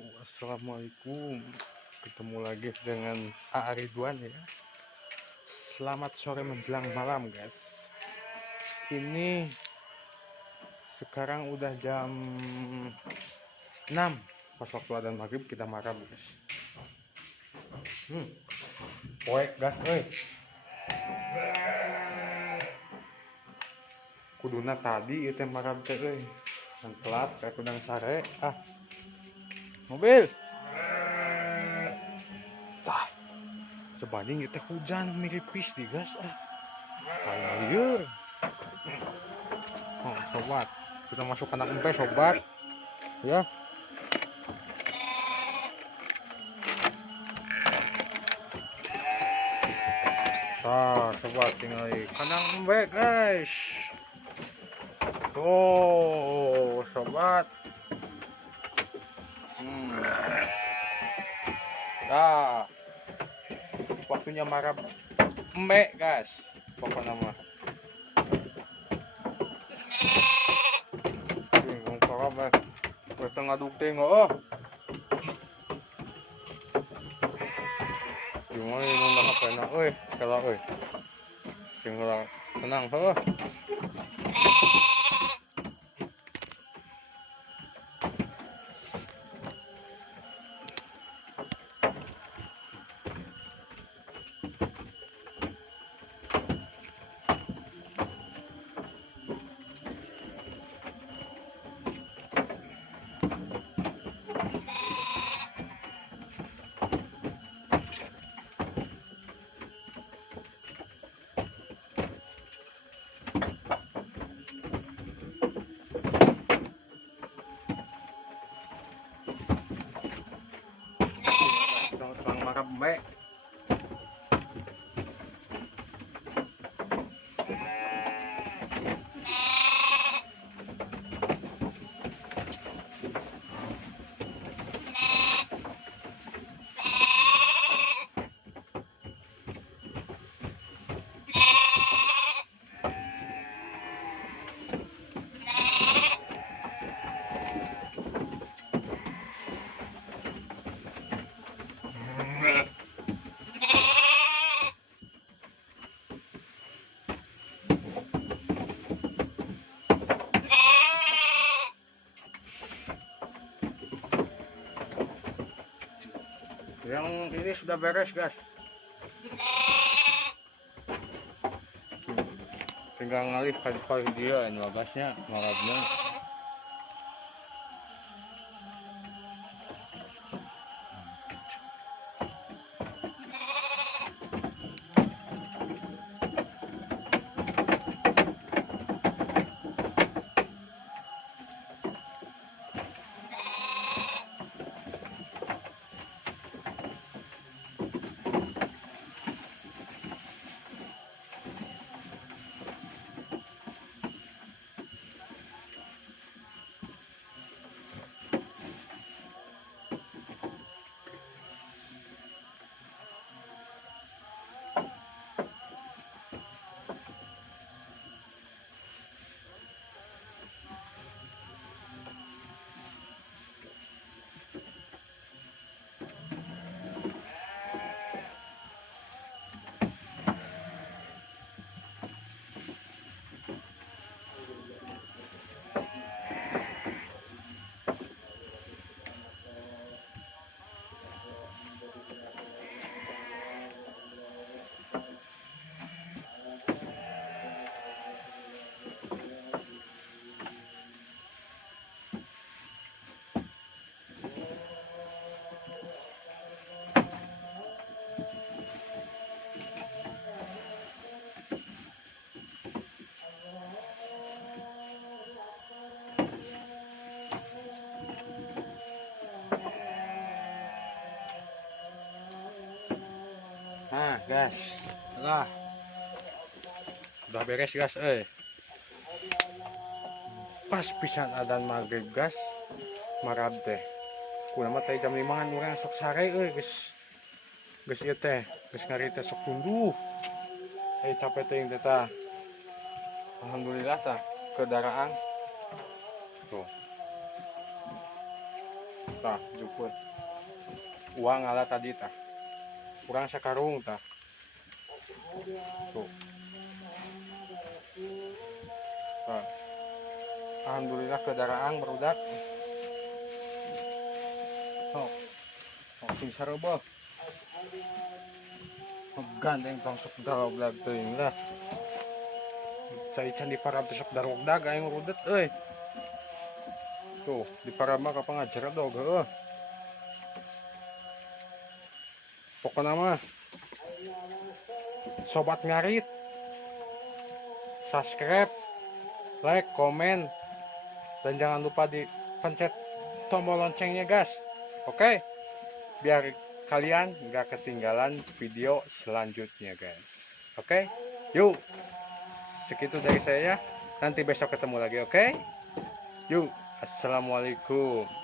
Halo, assalamualaikum. Ketemu lagi dengan A. Ridwan ya. Selamat sore menjelang malam, guys. Ini sekarang udah jam 6. Pas waktu adzan maghrib kita makan, guys. Poek gas, kuduna tadi itu makan teh, yang telat kayak kudang sare. Mobil. Tah. Sebanding itu hujan miripis di gas. Ayo. Oh, sobat, kita masuk anak empe, sobat. Ya. Sobat, tinggal di kandang empe, guys. Tuh, sobat. Waktunya marah empe, guys. Pokoknya mah. Tengah dukting, gimana ini nggak kena, kalau tinggal tenang, Tenang marah empe. Yang ini sudah beres, guys. Tinggal ngalih kali dia ini gasnya, marabnya. Guys, udah beres, guys. Pas pisan adzan maghrib, guys. Marab teh kuna mah teh jam 5-an urang sok sare, guys. Guys ieu teh geus ngarita sok tunduh. Capek teh teh tah. Alhamdulillah tah kedaraan. Tuh. Tah, juput. Uang ala tadi tah. Kurang sakarung tah. Tuh. Tah. Alhamdulillah kedaraan berudak. Oh, masih sareubeung. Gandeng tong sok darogdag teuing lah. Cai can di parab sok darogdag aing rudet euy. Tuh, di parab mah ka pangajar dog heuh. Pokoknya mah sobat ngarit, subscribe, like, komen, dan jangan lupa dipencet tombol loncengnya guys. Oke, biar kalian nggak ketinggalan video selanjutnya guys. Oke, yuk, segitu dari saya. Nanti besok ketemu lagi. Oke, yuk, assalamualaikum.